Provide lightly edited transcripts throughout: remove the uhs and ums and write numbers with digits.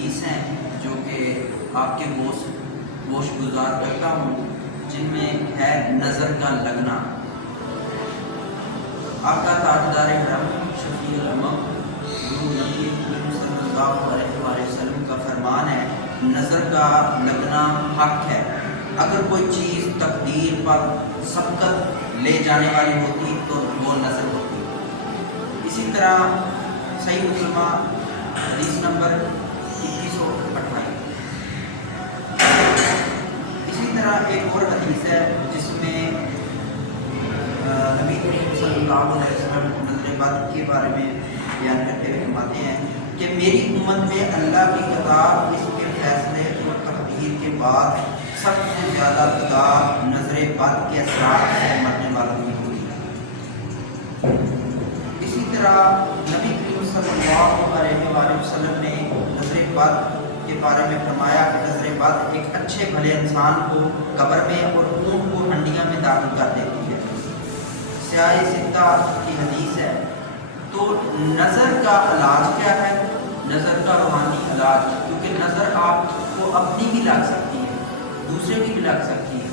حدیث ہیں جو کہ آپ کے گوش گزار کرتا ہوں، جن میں ہے نظر کا لگنا۔ آپ کا تاجدار حرم شفیع الامم گرو نبی کریم صلی اللہ علیہ وآلہ وسلم کا فرمان ہے، نظر کا لگنا حق ہے۔ اگر کوئی چیز تقدیر پر سبقت لے جانے والی ہوتی تو وہ نظر ہوتی۔ اسی طرح صحیح مسلمہ حدیث نمبر 2128۔ اسی طرح ایک اور حدیث ہے جس میں نبی کریم صلی اللہ علیہ وسلم نظر بد کے بارے میں بیان کرتے ہوئے فرماتے ہیں کہ میری امت میں اللہ کی کتاب اس کے فیصلے اور تقدیر کے بعد سب سے زیادہ کتاب نظر بد کے اثرات سے مرنے والوں کی ہوئی ہے۔ اسی طرح نبی کریم صلی اللہ علیہ وآلہ وسلم نے نظر بد کے بارے میں فرمایا کہ نظر بد ایک اچھے بھلے انسان کو قبر میں اور اونٹ کو ہنڈیاں میں داخل کر دیتی ہے۔ سیاہ ستہ کی حدیث ہے۔ تو نظر کا علاج کیا ہے؟ نظر کا روحانی علاج، کیونکہ نظر آپ کو اپنی بھی لگ سکتی ہے، دوسرے کی بھی لگ سکتی ہے۔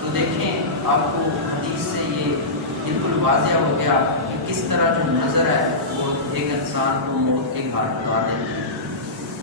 تو دیکھیں آپ کو حدیث سے یہ بالکل واضح ہو گیا کہ کس طرح جو نظر ہے وہ ایک انسان کو موت کے گھاٹ اتار دیتی ہے۔